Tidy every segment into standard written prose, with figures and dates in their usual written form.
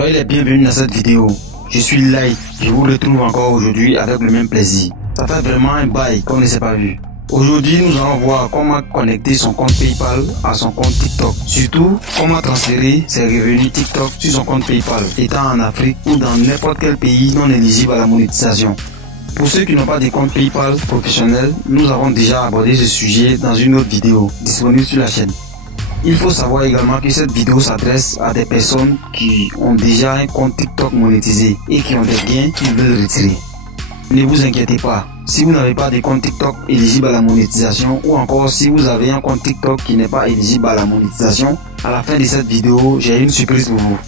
Soyez les bienvenus dans cette vidéo. Je suis Light, je vous retrouve encore aujourd'hui avec le même plaisir. Ça fait vraiment un bail qu'on ne s'est pas vu. Aujourd'hui, nous allons voir comment connecter son compte PayPal à son compte TikTok. Surtout, comment transférer ses revenus TikTok sur son compte PayPal, étant en Afrique ou dans n'importe quel pays non éligible à la monétisation. Pour ceux qui n'ont pas de compte PayPal professionnel, nous avons déjà abordé ce sujet dans une autre vidéo disponible sur la chaîne. Il faut savoir également que cette vidéo s'adresse à des personnes qui ont déjà un compte TikTok monétisé et qui ont des gains qu'ils veulent retirer. Ne vous inquiétez pas, si vous n'avez pas de compte TikTok éligible à la monétisation ou encore si vous avez un compte TikTok qui n'est pas éligible à la monétisation, à la fin de cette vidéo, j'ai une surprise pour vous.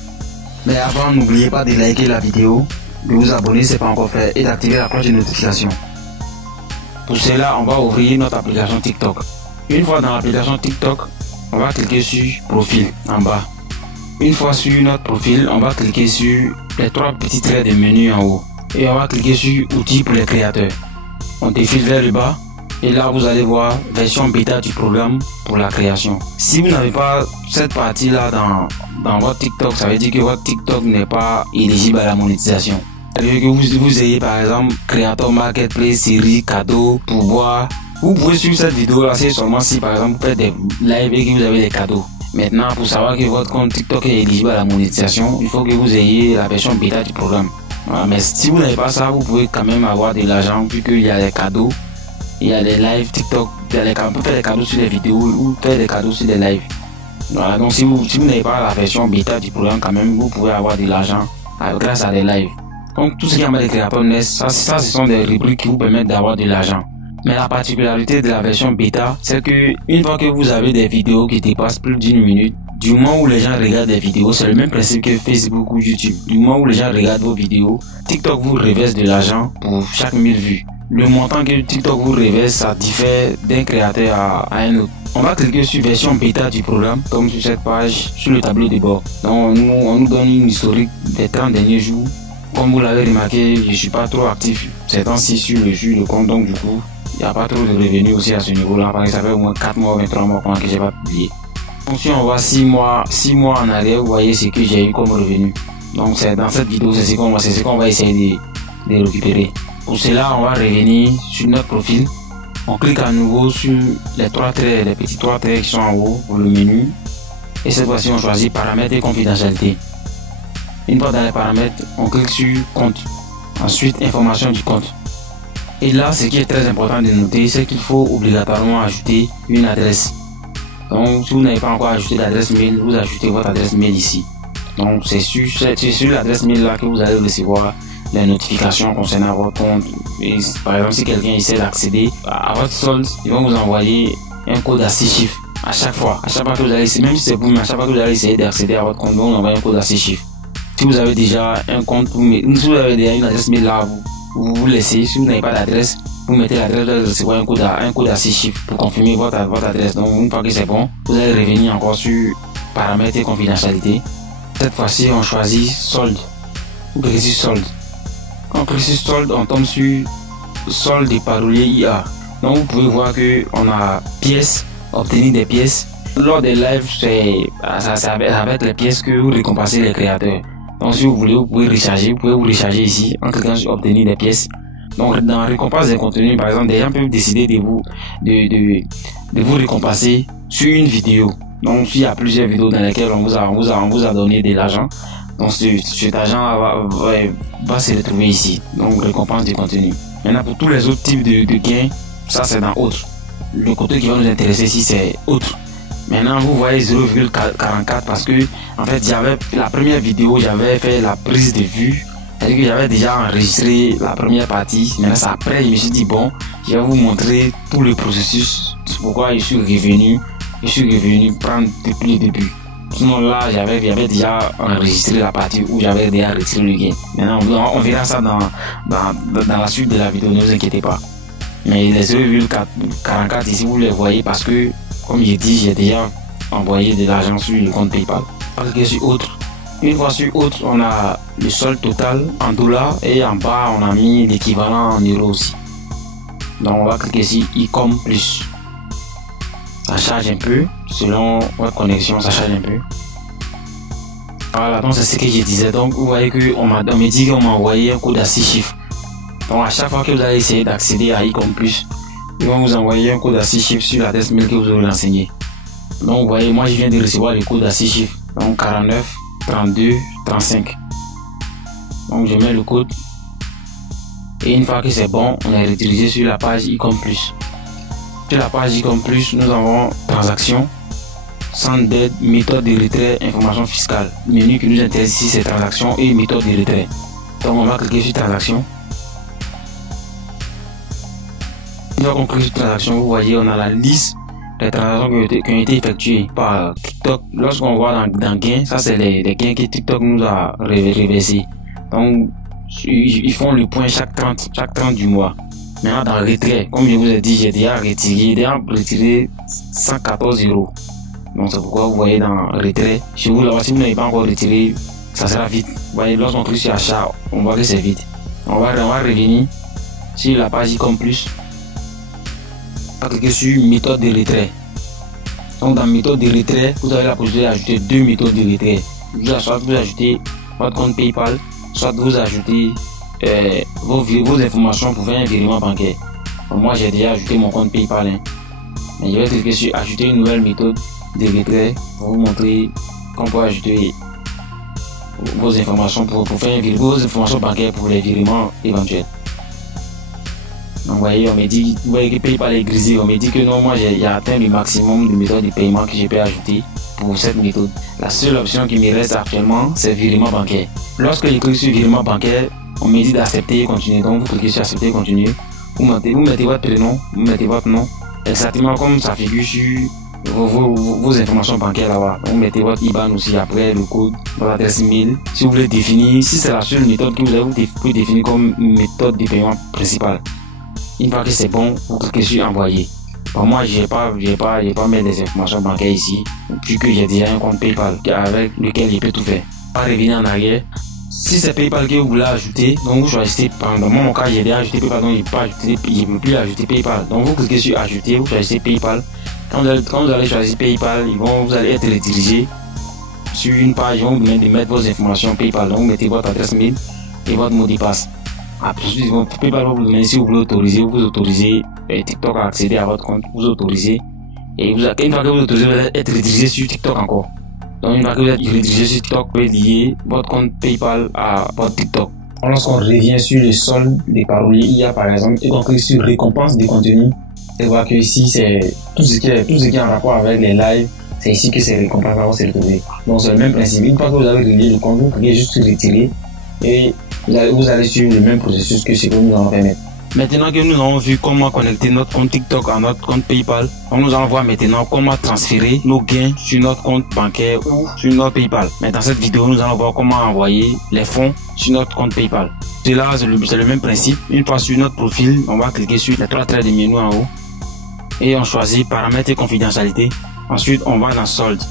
Mais avant, n'oubliez pas de liker la vidéo, de vous abonner si ce n'est pas encore fait et d'activer la cloche de notification. Pour cela, on va ouvrir notre application TikTok. Une fois dans l'application TikTok, on va cliquer sur profil en bas. Une fois sur notre profil, on va cliquer sur les trois petits traits de menu en haut. Et on va cliquer sur outils pour les créateurs. On défile vers le bas et là vous allez voir version bêta du programme pour la création. Si vous n'avez pas cette partie là dans votre TikTok, ça veut dire que votre TikTok n'est pas éligible à la monétisation. C'est-à-dire que vous ayez par exemple créateur marketplace, série, cadeau, pourboire. Vous pouvez suivre cette vidéo là, c'est seulement si par exemple vous faites des lives et que vous avez des cadeaux. Maintenant, pour savoir que votre compte TikTok est éligible à la monétisation, il faut que vous ayez la version bêta du programme. Voilà, mais si vous n'avez pas ça, vous pouvez quand même avoir de l'argent vu qu'il y a des cadeaux, il y a des lives TikTok, on peut faire des cadeaux sur les vidéos ou faire des cadeaux sur des lives. Voilà, donc si vous n'avez pas la version bêta du programme quand même, vous pouvez avoir de l'argent grâce à des lives. Donc tout ce qui est en bas des créateurs NES, ça ce sont des rubriques qui vous permettent d'avoir de l'argent. Mais la particularité de la version bêta, c'est que une fois que vous avez des vidéos qui dépassent plus d'une minute, du moment où les gens regardent des vidéos, c'est le même principe que Facebook ou YouTube. Du moment où les gens regardent vos vidéos, TikTok vous reverse de l'argent pour chaque 1000 vues. Le montant que TikTok vous reverse, ça diffère d'un créateur à un autre. On va cliquer sur version bêta du programme, comme sur cette page, sur le tableau de bord. Donc on nous donne une historique des 30 derniers jours. Comme vous l'avez remarqué, je ne suis pas trop actif ces temps-ci sur le compte, donc du coup, il n'y a pas trop de revenus aussi à ce niveau-là. Parce que ça fait au moins 4 mois, 23 mois que je n'ai pas publié. Donc si on voit 6 mois en arrière, vous voyez ce que j'ai eu comme revenu. Donc c'est dans cette vidéo, c'est ce qu'on va essayer de récupérer. Pour cela, on va revenir sur notre profil. On clique à nouveau sur les petits trois traits qui sont en haut pour le menu. Et cette fois-ci, on choisit paramètres et confidentialité. Une fois dans les paramètres, on clique sur compte. Ensuite, information du compte. Et là, ce qui est très important de noter, c'est qu'il faut obligatoirement ajouter une adresse. Donc, si vous n'avez pas encore ajouté d'adresse mail, vous ajoutez votre adresse mail ici. Donc, c'est sur l'adresse mail là que vous allez recevoir les notifications concernant votre compte. Et, par exemple, si quelqu'un essaie d'accéder à votre solde, ils vont vous envoyer un code à 6 chiffres à chaque fois. À chaque fois que vous allez essayer, même si c'est vous, mais à chaque fois que vous allez essayer d'accéder à votre compte, on envoie un code à 6 chiffres. Si vous avez déjà un compte, si vous avez déjà une adresse mail là, vous laissez. Si vous n'avez pas d'adresse, vous mettez l'adresse, vous allez recevoir un code à 6 chiffres pour confirmer votre adresse. Donc une fois que c'est bon, vous allez revenir encore sur paramètres et confidentialité. Cette fois-ci, on choisit solde. Vous cliquez sur solde. Quand on clique sur solde, on tombe sur solde des paroliers IA. Donc vous pouvez voir que on a pièces, obtenir des pièces. Lors des lives, c'est avec les pièces que vous récompensez les créateurs. Donc si vous voulez, vous pouvez vous recharger ici en cliquant sur obtenir des pièces. Donc dans la récompense des contenus, par exemple, des gens peuvent décider de vous récompenser sur une vidéo. Donc s'il y a plusieurs vidéos dans lesquelles on vous a donné de l'argent, donc cet argent va se retrouver ici. Donc récompense du contenu. Maintenant pour tous les autres types de gains, ça c'est dans autre. Le côté qui va nous intéresser ici c'est autre. Maintenant vous voyez 0,44 parce que en fait la première vidéo, j'avais fait la prise de vue. C'est-à-dire que j'avais déjà enregistré la première partie. Maintenant après je me suis dit bon, je vais vous montrer tout le processus. C'est pourquoi je suis revenu prendre depuis le début. Sinon là j'avais déjà enregistré la partie où j'avais déjà retiré le gain. Maintenant on verra ça dans la suite de la vidéo, ne vous inquiétez pas. Mais les 0,44 ici vous les voyez parce que comme j'ai dit, j'ai déjà envoyé de l'argent sur le compte PayPal. On va cliquer sur autre. Une fois sur autre, on a le solde total en dollars et en bas on a mis l'équivalent en euros aussi. Donc on va cliquer sur e-com plus. Ça charge un peu, selon votre connexion ça charge un peu. Voilà, donc c'est ce que je disais. Donc vous voyez qu'on m'a dit qu'on m'a envoyé un code à 6 chiffres. Donc à chaque fois que vous allez essayer d'accéder à Icom Plus, ils vont vous envoyer un code à 6 chiffres sur l'adresse mail que vous aurez renseigné. Donc vous voyez, moi je viens de recevoir le code à 6 chiffres. Donc 49 32 35. Donc je mets le code. Et une fois que c'est bon, on est redirigé sur la page Icom Plus. Sur la page Icom Plus, nous avons transactions, centre d'aide, méthode de retrait, information fiscale. Le menu qui nous intéresse ici, c'est transactions et méthode de retrait. Donc on va cliquer sur transactions. Une fois qu'on clique sur transactions, vous voyez, on a la liste des transactions qui ont été effectuées par TikTok. Lorsqu'on voit dans gains, ça c'est les gains que TikTok nous a reversés. Donc ils font le point chaque 30 du mois. Maintenant dans le retrait, comme je vous ai dit, j'ai déjà retiré 114 €. Donc c'est pourquoi vous voyez dans le retrait, chez vous là-bas, si vous n'avez pas encore retiré, ça sera vite. Vous voyez, lorsqu'on clique sur achat, on voit que c'est vite. On va revenir sur la page Icom Plus. On va cliquer sur méthode de retrait. Donc dans méthode de retrait, vous avez la possibilité d'ajouter deux méthodes de retrait. Soit vous ajoutez votre compte PayPal, soit vous ajoutez vos informations pour faire un virement bancaire. Donc, moi j'ai déjà ajouté mon compte PayPal. Mais je vais cliquer sur ajouter une nouvelle méthode de retrait pour vous montrer qu'on peut ajouter vos informations pour faire vos informations bancaires pour les virements éventuels. Donc vous voyez, on me dit, vous voyez que PayPal est grisé, on me dit que non, moi j'ai atteint le maximum de méthodes de paiement que je peux ajouter pour cette méthode. La seule option qui me reste actuellement, c'est virement bancaire. Lorsque je clique sur virement bancaire, on me dit d'accepter et continuer. Donc vous cliquez sur accepter et continuer. Vous mettez votre prénom, vous mettez votre nom, exactement comme ça figure sur vos informations bancaires là-bas. Vous mettez votre IBAN aussi après, le code, votre adresse mail. Si vous voulez définir, si c'est la seule méthode que vous pouvez définir comme méthode de paiement principale. Une fois que c'est bon, vous cliquez sur envoyer. Pour moi, je n'ai pas mis des informations bancaires ici, vu que j'ai déjà un compte PayPal avec lequel je peux tout faire. On va revenir en arrière. Si c'est PayPal que vous voulez ajouter, donc vous choisissez, dans mon cas, j'ai déjà ajouté PayPal, donc je ne peux plus ajouter PayPal. Donc vous cliquez sur ajouter, vous choisissez PayPal. Quand vous allez choisir PayPal, vous allez être redirigé sur une page, ils vont vous demander de mettre vos informations PayPal. Donc vous mettez votre adresse mail et votre mot de passe. Après, PayPal va vous demander si vous voulez autoriser, vous autorisez TikTok à accéder à votre compte, vous autorisez. Et une fois que vous autorisez, vous allez être redirigé sur TikTok encore. Donc une fois que vous êtes redirigé sur TikTok, vous pouvez lier votre compte PayPal à votre TikTok. Lorsqu'on revient sur le solde des paroliers, il y a par exemple, et qu'on clique sur récompense des contenus, et voir que ici c'est tout ce qui est en rapport avec les lives, c'est ici que ces récompenses vont se retrouver. Donc c'est le même principe. Une fois que vous avez relié le compte, vous cliquez juste sur retirer et vous allez suivre le même processus que ce que nous allons faire maintenant. Maintenant que nous avons vu comment connecter notre compte TikTok à notre compte PayPal, nous allons voir maintenant comment transférer nos gains sur notre compte bancaire ou sur notre PayPal. Mais dans cette vidéo, nous allons voir comment envoyer les fonds sur notre compte PayPal. Cela, c'est le même principe. Une fois sur notre profil, on va cliquer sur les trois traits de menu en haut et on choisit paramètres et confidentialité. Ensuite, on va dans solde.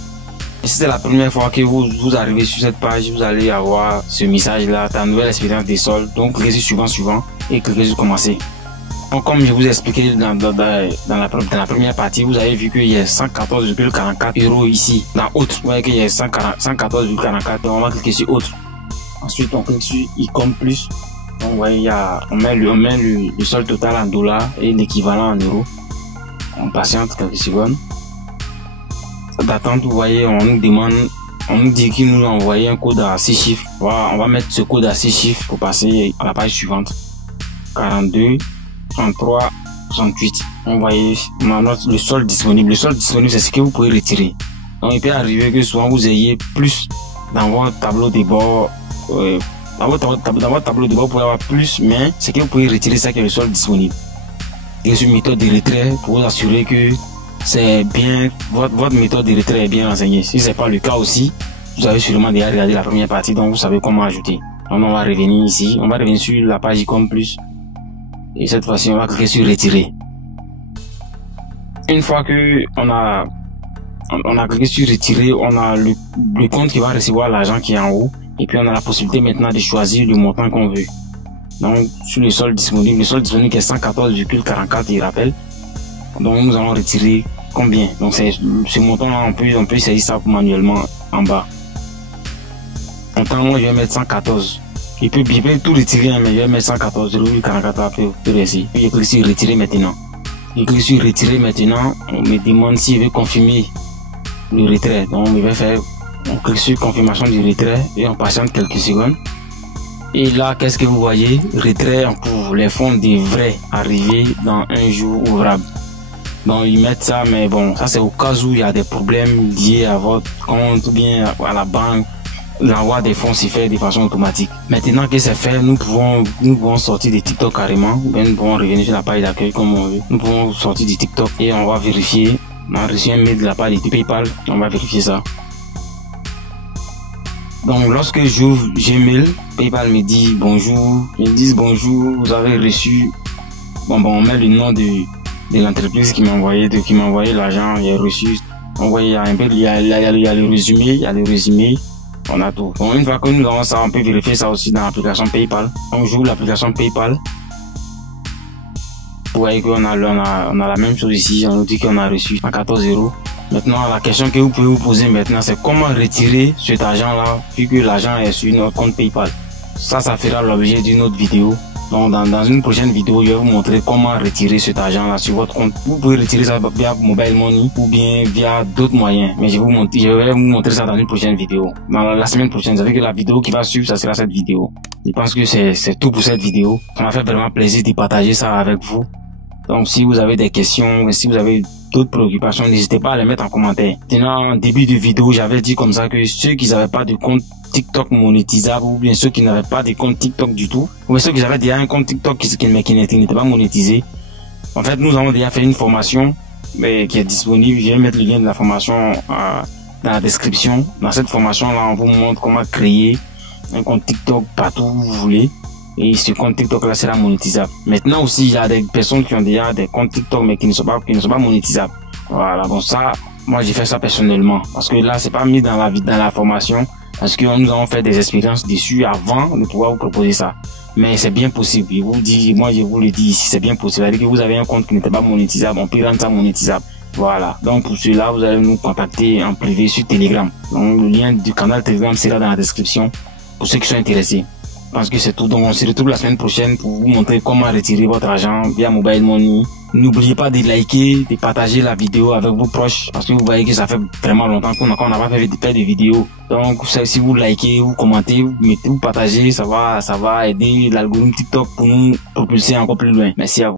Et si c'est la première fois que vous arrivez sur cette page, vous allez avoir ce message-là, ta nouvelle expérience des soldes. Donc, cliquez sur suivant et cliquez sur commencer. Donc, comme je vous ai expliqué dans la première partie, vous avez vu qu'il y a 114,44 € ici. Dans autre, vous voyez qu'il y a 114,44. Donc, on va cliquer sur autre. Ensuite, on clique sur Icom Plus. Donc, vous voyez, on met le solde total en dollars et l'équivalent en euros. On patiente quelques secondes. D'attente, vous voyez, on nous dit qu'il nous a envoyé un code à 6 chiffres. On va mettre ce code à 6 chiffres pour passer à la page suivante. 42, 33, 68. On voyait le solde disponible. Le solde disponible, c'est ce que vous pouvez retirer. Donc, il peut arriver que souvent vous ayez plus dans votre tableau de bord. Dans votre tableau de bord, vous pouvez avoir plus, mais ce que vous pouvez retirer, c'est que le solde disponible. Et sur une méthode de retrait pour vous assurer que c'est bien, votre méthode de retrait est bien renseignée. Si c'est pas le cas aussi, vous avez sûrement déjà regardé la première partie, donc vous savez comment ajouter. Donc on va revenir ici, on va revenir sur la page Icom Plus. Et cette fois-ci, on va cliquer sur retirer. Une fois que on a cliqué sur retirer, on a le compte qui va recevoir l'argent qui est en haut. Et puis on a la possibilité maintenant de choisir le montant qu'on veut. Donc sur le solde disponible qui est 114,44, il rappelle. Donc nous allons retirer combien. Donc c'est ce montant là, on peut saisir ça manuellement en bas. Pourtant, moi, je vais mettre 114. Il peut tout retirer, mais je vais mettre 114,44 après. Puis je clique sur retirer maintenant. Je clique sur retirer maintenant. On me demande si je veux confirmer le retrait. Donc, on clique sur confirmation du retrait et on patiente quelques secondes. Et là, qu'est-ce que vous voyez? Retrait en cours. Les fonds devraient arriver dans un jour ouvrable. Donc, ils mettent ça, mais bon, ça c'est au cas où il y a des problèmes liés à votre compte ou bien à la banque. L'envoi des fonds s'y fait de façon automatique. Maintenant que c'est fait, nous pouvons sortir des TikTok carrément, ou bien nous pouvons revenir sur la page d'accueil comme on veut. Nous pouvons sortir du TikTok et on va vérifier. On a reçu un mail de la part de PayPal, on va vérifier ça. Donc lorsque j'ouvre Gmail, PayPal me dit bonjour, ils me disent bonjour, vous avez reçu. Bon, on met le nom de l'entreprise qui m'a envoyé l'argent, j'ai reçu. On voit il y a le résumé, on a tout. Donc une fois que nous avons ça, on peut vérifier ça aussi dans l'application PayPal. On joue l'application PayPal. Vous voyez qu'on a la même chose ici, on nous dit qu'on a reçu 114 €. Maintenant, la question que vous pouvez vous poser maintenant, c'est comment retirer cet argent-là, vu que l'argent est sur notre compte PayPal. Ça fera l'objet d'une autre vidéo. Donc, dans une prochaine vidéo, je vais vous montrer comment retirer cet argent-là sur votre compte. Vous pouvez retirer ça via Mobile Money ou bien via d'autres moyens. Mais je vais vous montrer ça dans une prochaine vidéo. Dans la semaine prochaine, vous savez que la vidéo qui va suivre, ça sera cette vidéo. Je pense que c'est tout pour cette vidéo. Ça m'a fait vraiment plaisir de partager ça avec vous. Donc, si vous avez des questions, si vous avez d'autres préoccupations, n'hésitez pas à les mettre en commentaire. Maintenant, en début de vidéo, j'avais dit comme ça que ceux qui n'avaient pas de compte TikTok monétisable, ou bien ceux qui n'avaient pas de compte TikTok du tout, ou bien ceux qui avaient déjà un compte TikTok qui n'était pas monétisé. En fait, nous avons déjà fait une formation qui est disponible. Je vais mettre le lien de la formation dans la description. Dans cette formation-là, on vous montre comment créer un compte TikTok partout où vous voulez. Et ce compte TikTok là sera monétisable. Maintenant aussi, il y a des personnes qui ont déjà des comptes TikTok mais qui ne sont pas monétisables. Voilà, bon ça, moi j'ai fait ça personnellement. Parce que là, c'est pas mis dans la formation. Parce que nous avons fait des expériences dessus avant de pouvoir vous proposer ça. Mais c'est bien possible. Je vous le dis ici, c'est bien possible. C'est-à-dire que vous avez un compte qui n'était pas monétisable, on peut rendre ça monétisable. Voilà. Donc pour cela, vous allez nous contacter en privé sur Telegram. Donc le lien du canal Telegram sera dans la description pour ceux qui sont intéressés. Je pense que c'est tout. Donc on se retrouve la semaine prochaine pour vous montrer comment retirer votre argent via Mobile Money. N'oubliez pas de liker, de partager la vidéo avec vos proches parce que vous voyez que ça fait vraiment longtemps qu'on n'a pas fait de vidéo. Donc si vous likez, vous commentez, vous partagez, ça va aider l'algorithme TikTok pour nous propulser encore plus loin. Merci à vous.